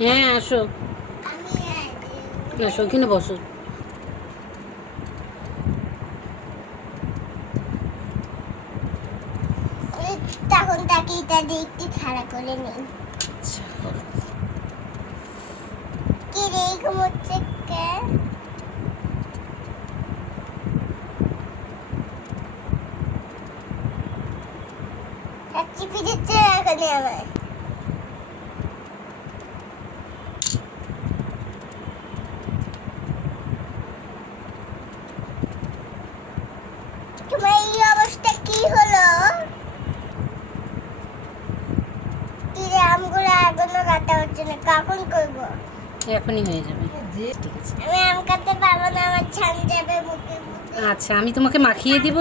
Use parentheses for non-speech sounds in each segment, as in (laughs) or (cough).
হ্যাঁ আসো। আসো ওখানে বসো। তখন তাকে এটা একটু খাড়া করে নিই আচ্ছা করো। রে ঘুমোচ্ছে কে চিপি দিচ্ছে এখানে আমায় তোমার এই অবস্থা কি হলো তীরে আমগুলো এখনও কাটা হচ্ছে না কখন করব এখনই হয়ে যাবে। ঠিক আছে আমি আম কাটতে পারব না আমার ছান যাবে মুখে মুখে। আচ্ছা আমি তোমাকে মাখিয়ে দিব।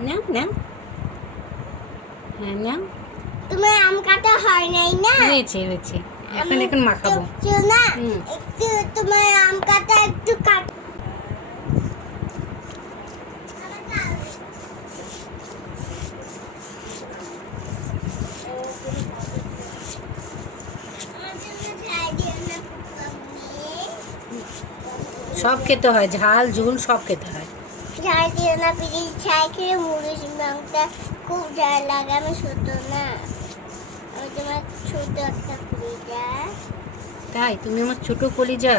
নাও নাও হ্যাঁ নাও তোমার আম কাটা হয় নাই না? হয়েছে হয়েছে। এখন এখন মাখাবো। না হুম। একটু তোমার আম কাটা একটু কাট সব খেতে হয় ঝাল ঝুল সব খেতে হয়। ঝাল দিও না প্লিজ ছাই খেয়ে মুড়ির মাংটা খুব ঝাল লাগে আমি ছোট না আমি তোমার ছোট একটা পুরিটা তাই তুমি আমার ছোট কলিজা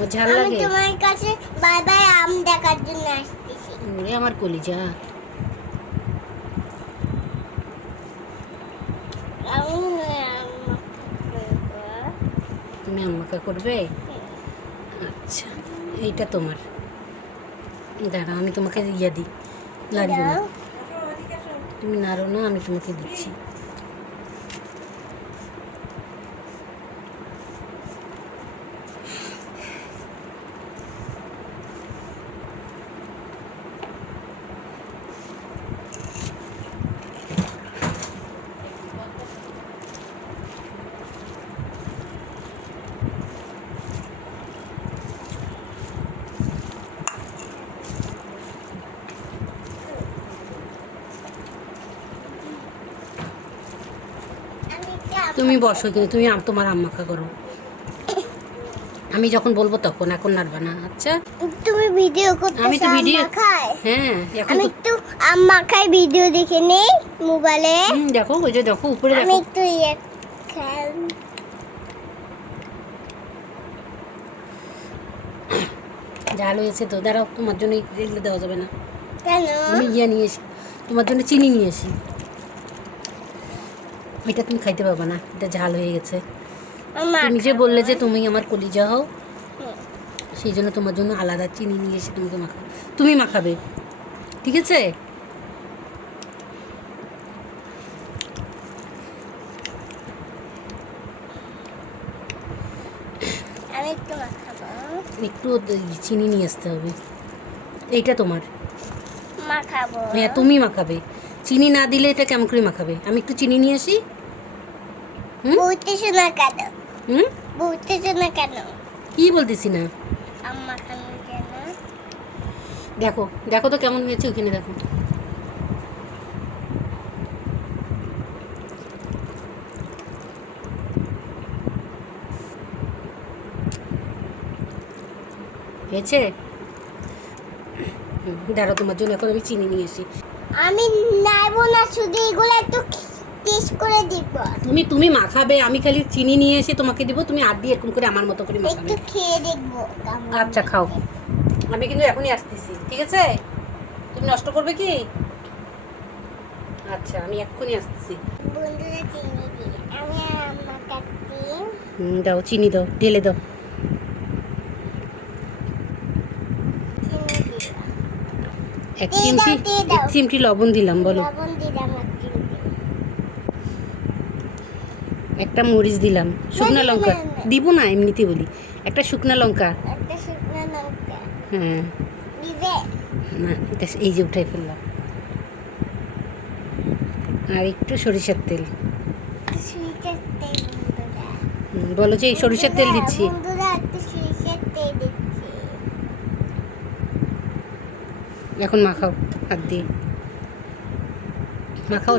ও ঝাল আমি তোমার কাছে বাই বাই আম দেখার জন্য আসতেছি। ওরে আমার কলিজা আমি তুমি আম্মাকে করবে? আচ্ছা এইটা তোমার। দাঁড়া আমি তোমাকে ইয়ে দিই লাগিয়ে না তুমি নাড়ো না আমি তোমাকে দিচ্ছি। তুমি বসো কিন্তু তুমি আম- তোমার আম মাখা করো। আমি যখন বলব তখন এখন নাড়বা না। আচ্ছা? তুমি ভিডিও করতে আমি তো ভিডিও খাই হ্যাঁ এখন আমি একটু আম্মা খাই ভিডিও দেখে নেই মোবাইলে। হুম, দেখো ওই যে দেখো উপরে দেখো। আমি একটু ইয়ে ঝাল হয়েছে তো দাঁড়াও তোমার জন্য এগুলো দেওয়া যাবে না। কেন? আমি ইয়ে নিয়ে এসি তোমার জন্য চিনি নিয়ে এসি। এটা তুমি খাইতে পারবে না এটা ঝাল হয়ে গেছে। তুমি যে বললে যে তুমি আমার কলিজা হও সেই জন্য তোমার জন্য আলাদা চিনি নিয়ে এসে তোমাকে মাখাবে তুমি মাখাবে ঠিক আছে? একটু চিনি নিয়ে আসতে হবে। এইটা তোমার। মাখাবো হ্যাঁ তুমি মাখাবে চিনি না দিলে এটা কেমন করে মাখাবে? আমি একটু চিনি নিয়ে আসি। হুম? বলতেছো না কেন? হুম? বলতেছো না কেন? কি বলতেছি না? দেখো দেখো তো কেমন হয়েছে ওখানে দেখো। হয়েছে? দাঁড়াও তোমার জন্য এখন আমি চিনি নিয়ে আসি। আমি নাইবো না শুধু এগুলো একটু টেস্ট করে দিব তুমি তুমি মাখাবে আমি খালি চিনি নিয়ে এসে তোমাকে দিব তুমি আর দিয়ে এরকম করে আমার মতো করে মাখাবে। একটু খেয়ে দেখব। আচ্ছা খাও। আমি কিন্তু এখনই আসতেছি ঠিক আছে? তুমি নষ্ট করবে কি? আচ্ছা আমি এক্ষুনি আসতেছি। বন্ধুরা চিনি দিয়ে আমি আম্মা দাও চিনি দাও ঢেলে দাও চিনি দিয়ে এক চিমটি এক চিমটি লবণ দিলাম বলো। একটা মরিচ দিলাম শুকনো লঙ্কা। দিব না এমনিতে বলি। একটা শুকনো লঙ্কা। হ্যাঁ। না এটা এই যে উঠাই ফেললাম। আর একটু সরিষার তেল। বলো যে সরিষার তেল দিচ্ছি বন্ধুরা একটু সরিষার তেল দিচ্ছি এখন মাখাও হাত দিয়ে। মাখাও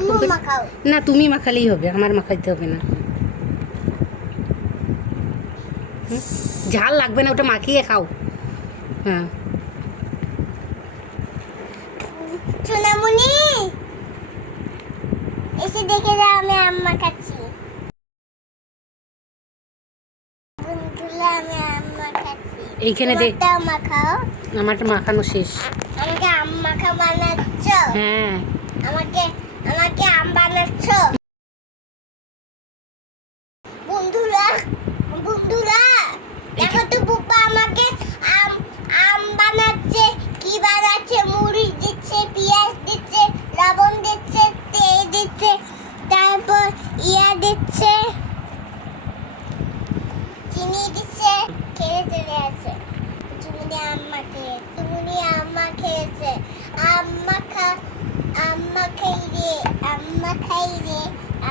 না তুমি মাখালেই হবে আমার মাখাইতে হবে না। ঝাল লাগবে না ওটা মাখিয়ে খাও। হ্যাঁ। সোনামণি এসে দেখে যাও আমি আম্মা খাচ্ছি এইখানে দে। তোমারটাও আমারটা মাখানো শেষ আমাকে আম মাখা বানাচ্ছ হ্যাঁ। আমাকে আমাকে আম বানাচ্ছ বন্ধুরা বন্ধুরা দেখো তো বুপা আমাকে আম আম বানাচ্ছে কি বানাচ্ছে মরিচ দিচ্ছে পেঁয়াজ দিচ্ছে লবণ দিচ্ছে তেল দিচ্ছে তারপর ইয়া দিচ্ছে চিনি দিচ্ছে খেয়ে চলে আছে তুমি আম্মা খেয়ে তুমি আম্মা খেয়েছে আম্মা খা আম্মা খাই রে আম্মা খাই রে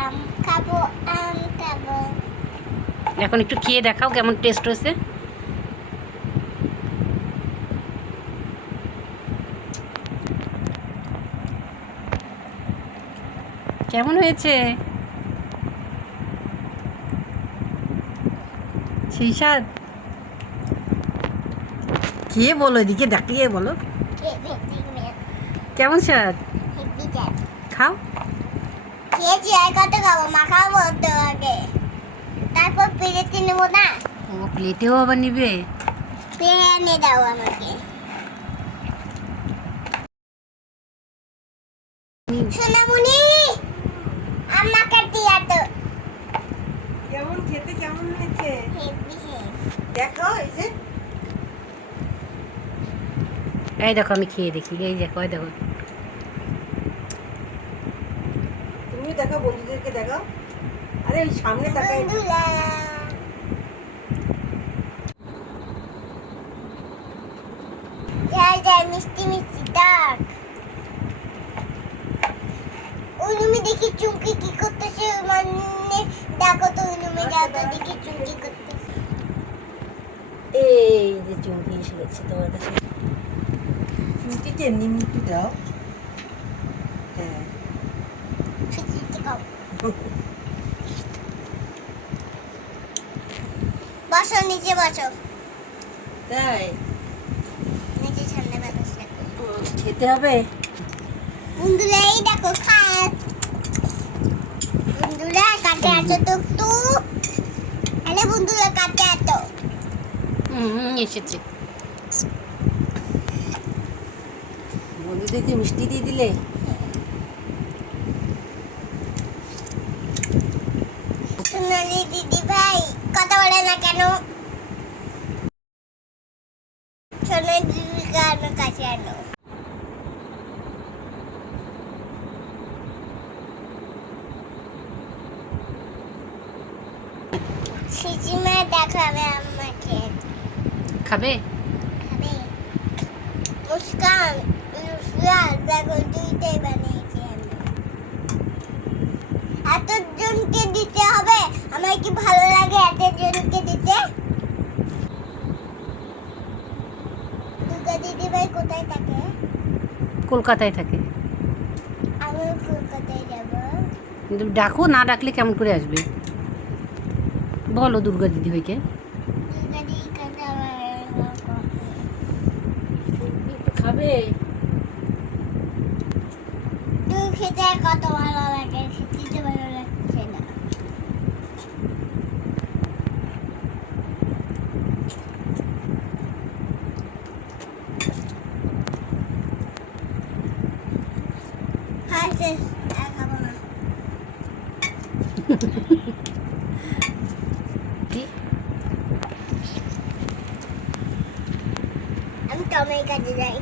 আম খাব আম খাব এখন একটু খেয়ে দেখাও কেমন টেস্ট হয়েছে। কেমন হয়েছে? সেই স্বাদ? খেয়ে বলো এদিকে দেখিয়ে বলো। কেমন স্বাদ। খাও। খেয়েছি আর কত খাব? মাখাবো তো আগে। পেরেতে নেব না ও প্লেটেও আবার নিবে এনে দাও আমাকে সোনামণি আমাকে দিয়া তো কেমন খেতে কেমন হয়েছে দেখো এই যে এই দেখো আমি খেয়ে দেখি এই দেখো এই দেখো তুমি দেখো বন্ধুদেরকে দেখো আরে সামনে তাকাই মিষ্টি মিষ্টি ডাক। উনুমি দেখি চুমকি কি করতেছে মানে তো উনুমি যাও তো দেখি চুমকি করতেছে। এই যে চুমকি এসে গেছে তোমার কাছে এমনি দাও? হ্যাঁ (laughs) ছুটি ছুটি খাও বসো নিচে বসো। তাই? নিচে ঠান্ডা বাতাস খেতে হবে? বন্ধুরা এই দেখো বন্ধুরা কাটে আছো তো একটু? আরে বন্ধুরা কাটে আছো? হুম এসেছে। বন্ধুদেরকে মিষ্টি দিয়ে দিলে? সোনালি দিদি ভাই না কেন? সোনালি দিদি কেন কাছে আনো। সিজিমা দেখাবে আমাকে খাবে? খাবে। মুস্কান রুসলাল দেখো দুইটাই বানিয়েছি আমি এতজনকে দিতে হবে আমার কি ভালো লাগে এতজনকে দিতে। দুর্গা দিদি ভাই কোথায় থাকে? কলকাতায় থাকে। আমি কলকাতায় যাব। কিন্তু ডাকো না ডাকলে কেমন করে আসবে? বলো দুর্গা দিদি ভাইকে। দুর্গা দিদি কাছে আমার খাবে? খেতে কত ভালো লাগে? খেতে ভালো লাগছে না হ্যাঁ শেষ আর খাব না কি আমি টমের কাছে যাই